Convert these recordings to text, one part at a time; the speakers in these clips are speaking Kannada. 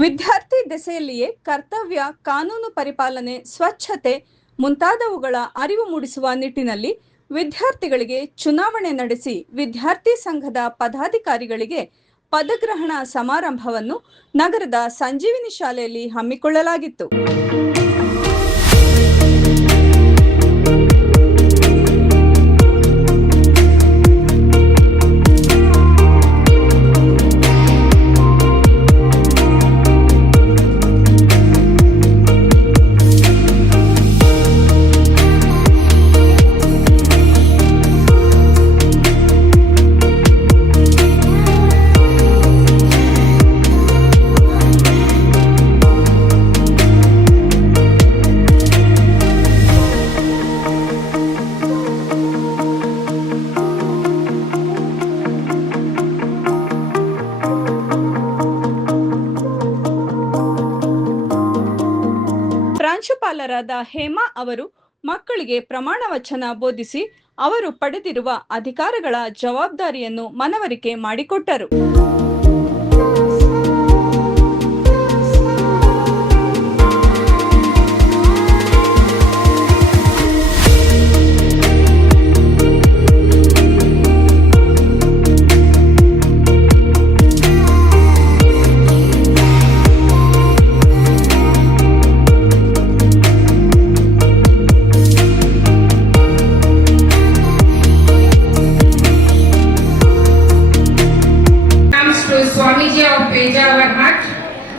ವಿದ್ಯಾರ್ಥಿ ದೆಸೆಯಲ್ಲಿಯೇ ಕರ್ತವ್ಯ, ಕಾನೂನು ಪರಿಪಾಲನೆ, ಸ್ವಚ್ಛತೆ ಮುಂತಾದವುಗಳ ಅರಿವು ಮೂಡಿಸುವ ನಿಟ್ಟಿನಲ್ಲಿ ವಿದ್ಯಾರ್ಥಿಗಳಿಗೆ ಚುನಾವಣೆ ನಡೆಸಿ ವಿದ್ಯಾರ್ಥಿ ಸಂಘದ ಪದಾಧಿಕಾರಿಗಳಿಗೆ ಪದಗ್ರಹಣ ಸಮಾರಂಭವನ್ನು ನಗರದ ಸಂಜೀವಿನಿ ಶಾಲೆಯಲ್ಲಿ ಹಮ್ಮಿಕೊಳ್ಳಲಾಗಿತ್ತು. ಪ್ರಾಂಶುಪಾಲರಾದ ಹೇಮಾ ಅವರು ಮಕ್ಕಳಿಗೆ ಪ್ರಮಾಣ ವಚನ ಬೋಧಿಸಿ ಅವರು ಪಡೆದಿರುವ ಅಧಿಕಾರಗಳ ಜವಾಬ್ದಾರಿಯನ್ನು ಮನವರಿಕೆ ಮಾಡಿಕೊಟ್ಟರು.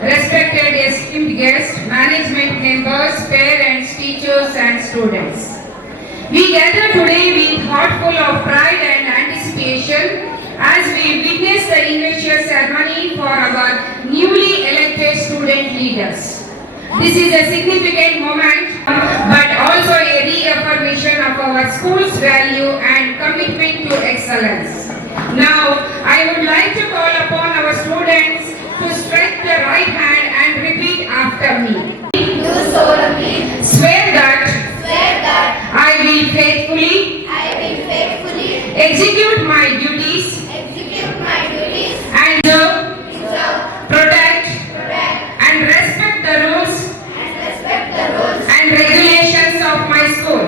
Respected esteemed guests, management members, parents, teachers and students. We gather today with heart full of pride and anticipation as we witness the inaugural ceremony for our newly elected student leaders. This is a significant moment but also a reaffirmation of our school's value and commitment to excellence. Now, I would like to call upon our students to stretch the right hand and repeat after me. Do solemnly swear that I will faithfully execute my duties and protect and respect the rules and regulations of my school.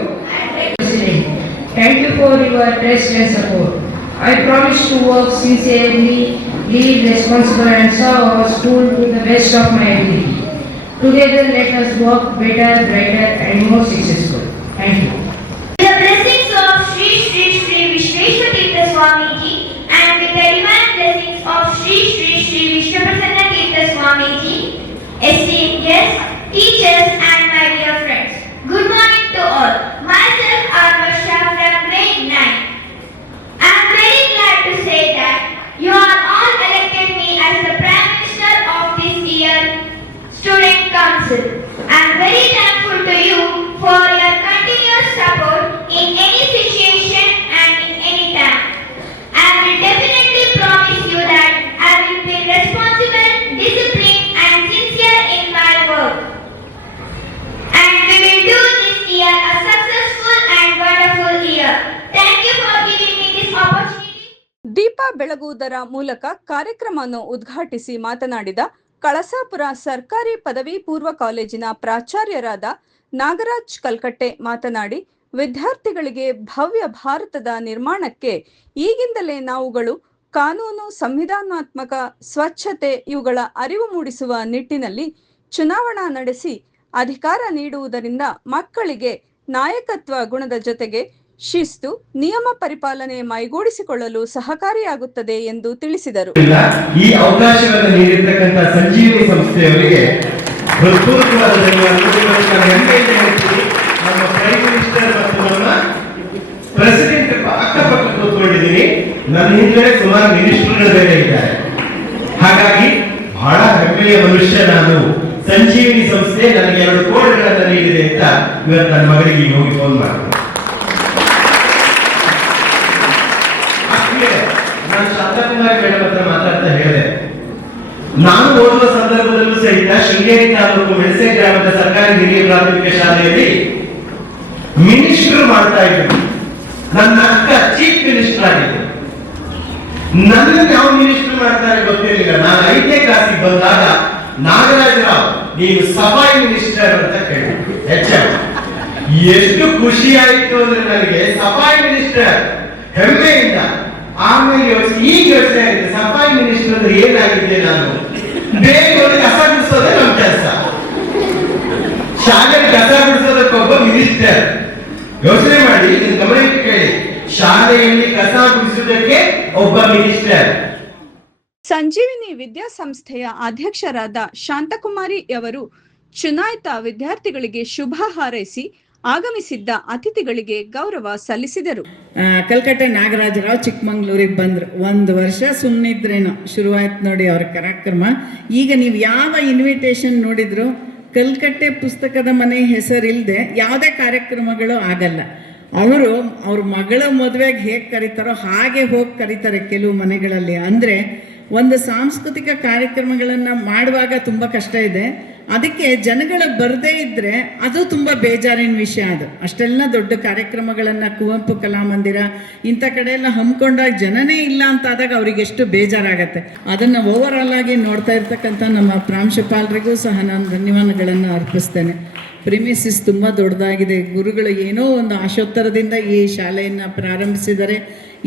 Thank you for your trust and support. I promise to work sincerely, lead responsible and serve our school to the best of my ability. Together let us work better, brighter and more successful. Thank you. With the blessings of Sri Sri Sri Vishveshwartirtha Swamiji and with the divine blessings of Sri Sri Sri Vishwaprasanna Tirtha Swamiji, esteemed guests, teachers and my dear friends, good morning to all. Myself Arvarsha from grade 9. I am very glad to say that you are all elected me as the Prime Minister of this year Student Council. I am very thankful to you for your continuous support in any situation and in any time. I will definitely promise you that I will be responsible, disciplined and sincere in my work. And we will do this year a successful and wonderful year. Thank you for giving me this opportunity. ದೀಪ ಬೆಳಗುವುದರ ಮೂಲಕ ಕಾರ್ಯಕ್ರಮವನ್ನು ಉದ್ಘಾಟಿಸಿ ಮಾತನಾಡಿದ ಕಳಸಾಪುರ ಸರ್ಕಾರಿ ಪದವಿ ಪೂರ್ವ ಕಾಲೇಜಿನ ಪ್ರಾಚಾರ್ಯರಾದ ನಾಗರಾಜ್ ಕಲ್ಕಟ್ಟೆ ಮಾತನಾಡಿ, ವಿದ್ಯಾರ್ಥಿಗಳಿಗೆ ಭವ್ಯ ಭಾರತದ ನಿರ್ಮಾಣಕ್ಕೆ ಈಗಿಂದಲೇ ನಾವುಗಳು ಕಾನೂನು, ಸಂವಿಧಾನಾತ್ಮಕ, ಸ್ವಚ್ಛತೆ ಇವುಗಳ ಅರಿವು ಮೂಡಿಸುವ ನಿಟ್ಟಿನಲ್ಲಿ ಚುನಾವಣಾ ನಡೆಸಿ ಅಧಿಕಾರ ನೀಡುವುದರಿಂದ ಮಕ್ಕಳಿಗೆ ನಾಯಕತ್ವ ಗುಣದ ಜೊತೆಗೆ ಶಿಸ್ತು, ನಿಯಮ ಪರಿಪಾಲನೆ ಮೈಗೂಡಿಸಿಕೊಳ್ಳಲು ಸಹಕಾರಿಯಾಗುತ್ತದೆ ಎಂದು ತಿಳಿಸಿದರು. ಈ ಅವಕಾಶವನ್ನು ನೀಡಿರ್ತಕ್ಕಂಥ ಸಂಜೀವಿನಿ ಸಂಸ್ಥೆಯವರಿಗೆ ಹೃತ್ಪೂರ್ವಕವಾದ ನಮ್ಮ ಪ್ರೈಮ್ ಮಿನಿಸ್ಟರ್ ಮತ್ತು ನಮ್ಮ ಪ್ರೆಸಿಡೆಂಟ್ ಅಕ್ಕಪಕ್ಕ ಕೂತ್ಕೊಂಡಿದ್ದೀನಿ. ನನ್ನ ಹಿಂದೆ ಸುಮಾರು ಮಿನಿಸ್ಟರ್ಗಳು ಬೇರೆ ಇದ್ದಾರೆ. ಹಾಗಾಗಿ ಬಹಳ ಹೆಮ್ಮೆಯ ಮನುಷ್ಯ ನಾನು. ಸಂಜೀವಿನಿ ಸಂಸ್ಥೆ ನನಗೆ 2 ಕೋಟಿಗಳನ್ನು ನೀಡಿದೆ ಅಂತ ಇವತ್ತು ನನ್ನ ಮಗಳಿಗೆ ಹೋಗಿ ಫೋನ್ ಮಾಡ್ತೀನಿ. ನಾನು ಶಾಂತಕುಮಾರಿ ಮೇಡಮ್ ಹತ್ರ ಮಾತಾಡ್ತಾ ಹೇಳಿದೆ, ನಾನು ಓದುವ ಸಂದರ್ಭದಲ್ಲೂ ಸಹಿತ ಶೃಂಗೇರಿ ತಾಲೂಕು ಮೆಣಸೆ ಗ್ರಾಮದ ಸರ್ಕಾರಿ ಹಿರಿಯ ಪ್ರಾಥಮಿಕ ಶಾಲೆಯಲ್ಲಿ ಮಿನಿಸ್ಟರ್ ಮಾಡ್ತಾ ಇದ್ರು. ನನ್ನ ಅಕ್ಕ ಚೀಫ್ ಮಿನಿಸ್ಟರ್ ಆಗಿದ್ರು. ನನ್ನ ಯಾವ ಮಿನಿಸ್ಟರ್ ಮಾಡ್ತಾರೆ ಗೊತ್ತಿರಲಿಲ್ಲ. ನಾನು 5ನೇ ಕ್ಲಾಸಿಗೆ ಬಂದಾಗ ನಾಗರಾಜರಾವ್ ನೀನು ಸಫಾಯಿ ಮಿನಿಸ್ಟರ್ ಅಂತ ಕೇಳಿ ಎಷ್ಟು ಖುಷಿ ಆಯ್ತು ಅಂದ್ರೆ ನನಗೆ ಸಫಾಯಿ ಮಿನಿಸ್ಟರ್ ಹೆಮ್ಮೆಯಿಂದ. ಆಮೇಲೆ ಈಗ ಯೋಚನೆ ಆಗಿದೆ, ಸಫಾಯಿ ಮಿನಿಸ್ಟರ್ ಅಂದ್ರೆ ಏನಾಗಿದೆ, ನಾನು ಬೇಗ ಕಸ ಗುಡಿಸೋದೇ ನಮ್ಮ ಕೆಲಸ, ಶಾಲೆ ಕಸ ಗುಡಿಸೋದಕ್ಕೊಬ್ಬ ಮಿನಿಸ್ಟರ್. ಯೋಚನೆ ಮಾಡಿ, ಗಮನಕ್ಕೆ ಕೇಳಿ, ಶಾಲೆಯಲ್ಲಿ ಕಸ ಗುಡಿಸುವುದಕ್ಕೆ ಒಬ್ಬ ಮಿನಿಸ್ಟರ್. ಸಂಜೀವಿನಿ ವಿದ್ಯಾಸಂಸ್ಥೆಯ ಅಧ್ಯಕ್ಷರಾದ ಶಾಂತಕುಮಾರಿ ಅವರು ಚುನಾಯಿತ ವಿದ್ಯಾರ್ಥಿಗಳಿಗೆ ಶುಭ ಹಾರೈಸಿ ಆಗಮಿಸಿದ್ದ ಅತಿಥಿಗಳಿಗೆ ಗೌರವ ಸಲ್ಲಿಸಿದರು. ಕಲ್ಕಟ್ಟೆ ನಾಗರಾಜರಾವ್ ಚಿಕ್ಕಮಂಗ್ಳೂರಿಗೆ ಬಂದ್ರು. 1 ವರ್ಷ ಸುಮ್ಮನಿದ್ರೇನೋ ಶುರುವಾಯ್ತು ನೋಡಿ ಅವ್ರ ಕಾರ್ಯಕ್ರಮ. ಈಗ ನೀವು ಯಾವ ಇನ್ವಿಟೇಷನ್ ನೋಡಿದ್ರು ಕಲ್ಕಟ್ಟೆ ಪುಸ್ತಕದ ಮನೆ ಹೆಸರಿಲ್ಲದೆ ಯಾವುದೇ ಕಾರ್ಯಕ್ರಮಗಳು ಆಗಲ್ಲ. ಅವರು ಅವ್ರ ಮಗಳ ಮದುವೆಗೆ ಹೇಗೆ ಕರೀತಾರೋ ಹಾಗೆ ಹೋಗಿ ಕರೀತಾರೆ ಕೆಲವು ಮನೆಗಳಲ್ಲಿ. ಅಂದರೆ ಒಂದು ಸಾಂಸ್ಕೃತಿಕ ಕಾರ್ಯಕ್ರಮಗಳನ್ನು ಮಾಡುವಾಗ ತುಂಬ ಕಷ್ಟ ಇದೆ. ಅದಕ್ಕೆ ಜನಗಳು ಬರದೇ ಇದ್ದರೆ ಅದು ತುಂಬ ಬೇಜಾರಿನ ವಿಷಯ. ಅದು ಅಷ್ಟೆಲ್ಲ ದೊಡ್ಡ ಕಾರ್ಯಕ್ರಮಗಳನ್ನು ಕುವೆಂಪು ಕಲಾಮಂದಿರ ಇಂಥ ಕಡೆ ಎಲ್ಲ ಹಮ್ಮಿಕೊಂಡಾಗ ಜನನೇ ಇಲ್ಲ ಅಂತಾದಾಗ ಅವ್ರಿಗೆ ಎಷ್ಟು ಬೇಜಾರಾಗತ್ತೆ. ಅದನ್ನು ಓವರಾಲ್ ಆಗಿ ನೋಡ್ತಾ ಇರ್ತಕ್ಕಂಥ ನಮ್ಮ ಪ್ರಾಂಶುಪಾಲರಿಗೂ ಸಹ ನಾನು ಧನ್ಯವಾದಗಳನ್ನು ಅರ್ಪಿಸ್ತೇನೆ. ಪ್ರಿಮಿಸಿಸ್ ತುಂಬ ದೊಡ್ಡದಾಗಿದೆ. ಗುರುಗಳು ಏನೋ ಒಂದು ಆಶೋತ್ತರದಿಂದ ಈ ಶಾಲೆಯನ್ನು ಪ್ರಾರಂಭಿಸಿದ್ದಾರೆ.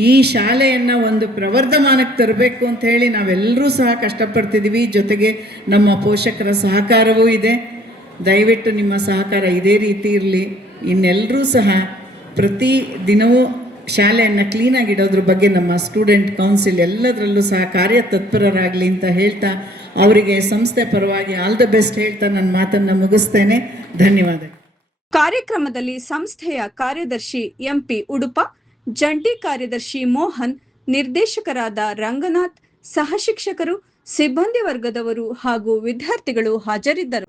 ಈ ಶಾಲೆಯನ್ನು ಒಂದು ಪ್ರವರ್ಧಮಾನಕ್ಕೆ ತರಬೇಕು ಅಂತ ಹೇಳಿ ನಾವೆಲ್ಲರೂ ಸಹ ಕಷ್ಟಪಡ್ತಿದ್ದೀವಿ. ಜೊತೆಗೆ ನಮ್ಮ ಪೋಷಕರ ಸಹಕಾರವೂ ಇದೆ. ದಯವಿಟ್ಟು ನಿಮ್ಮ ಸಹಕಾರ ಇದೇ ರೀತಿ ಇರಲಿ. ಇನ್ನೆಲ್ಲರೂ ಸಹ ಪ್ರತಿ ದಿನವೂ ಶಾಲೆಯನ್ನು ಕ್ಲೀನಾಗಿ ಇಡೋದ್ರ ಬಗ್ಗೆ ನಮ್ಮ ಸ್ಟೂಡೆಂಟ್ ಕೌನ್ಸಿಲ್ ಎಲ್ಲದರಲ್ಲೂ ಸಹ ಕಾರ್ಯತತ್ಪರರಾಗಲಿ ಅಂತ ಹೇಳ್ತಾ ಅವರಿಗೆ ಸಂಸ್ಥೆ ಪರವಾಗಿ ಆಲ್ ದ ಬೆಸ್ಟ್ ಹೇಳ್ತಾ ನನ್ನ ಮಾತನ್ನು ಮುಗಿಸ್ತೇನೆ. ಧನ್ಯವಾದ. ಕಾರ್ಯಕ್ರಮದಲ್ಲಿ ಸಂಸ್ಥೆಯ ಕಾರ್ಯದರ್ಶಿ ಎಂಪಿ ಉಡುಪ, ಜಂಟಿ ಕಾರ್ಯದರ್ಶಿ ಮೋಹನ್, ನಿರ್ದೇಶಕರಾದ ರಂಗನಾಥ್, ಸಹ ಶಿಕ್ಷಕರು, ಸಿಬ್ಬಂದಿ ವರ್ಗದವರು ಹಾಗೂ ವಿದ್ಯಾರ್ಥಿಗಳು ಹಾಜರಿದ್ದರು.